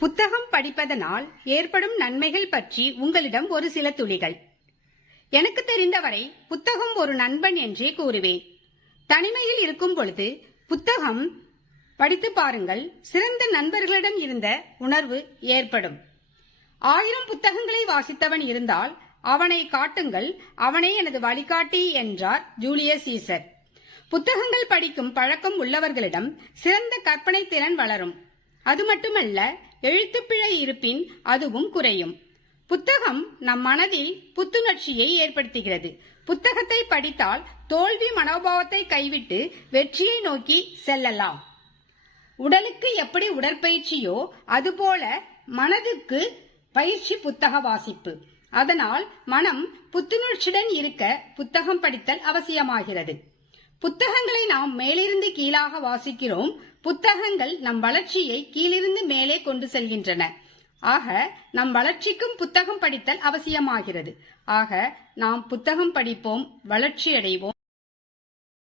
புத்தகம் படிப்பதனால் ஏற்படும் நன்மைகள் பற்றி உங்களிடம் ஒரு சில துளிகள். எனக்கு தெரிந்தவரை புத்தகம் ஒரு நண்பன் என்றே கூறுவேன். தனிமையில் இருக்கும் பொழுது புத்தகம் படித்து பாருங்கள், சிறந்த நண்பர்களிடம் இருந்த உணர்வு ஏற்படும். 1000 புத்தகங்களை வாசித்தவன் இருந்தால் அவனை காட்டுங்கள், அவனே எனது வழிகாட்டி என்றார் ஜூலியஸ் சீசர். புத்தகங்கள் படிக்கும் பழக்கம் உள்ளவர்களிடம் சிறந்த கற்பனை திறன் வளரும். அது மட்டுமல்ல, எழுத்துப்பிழை இருப்பின் அதுவும் குறையும். புத்தகம் நம் மனதில் புத்துணர்ச்சியை ஏற்படுத்துகிறது. புத்தகத்தை படித்தால் தோல்வி மனோபாவத்தை கைவிட்டு வெற்றியை நோக்கி செல்லலாம். உடலுக்கு எப்படி உடற்பயிற்சியோ அதுபோல மனதுக்கு பயிற்சி புத்தக வாசிப்பு. அதனால் மனம் புத்துணர்ச்சியுடன் இருக்க புத்தகம் படித்தல் அவசியமாகிறது. புத்தகங்களை நாம் மேலிருந்து கீழாக வாசிக்கிறோம். புத்தகங்கள் நம் வளர்ச்சியை கீழிருந்து மேலே கொண்டு செல்கின்றன. ஆக நம் வளர்ச்சிக்கும் புத்தகம் படித்தல் அவசியமாகிறது. ஆக நாம் புத்தகம் படிப்போம், வளர்ச்சி அடைவோம்.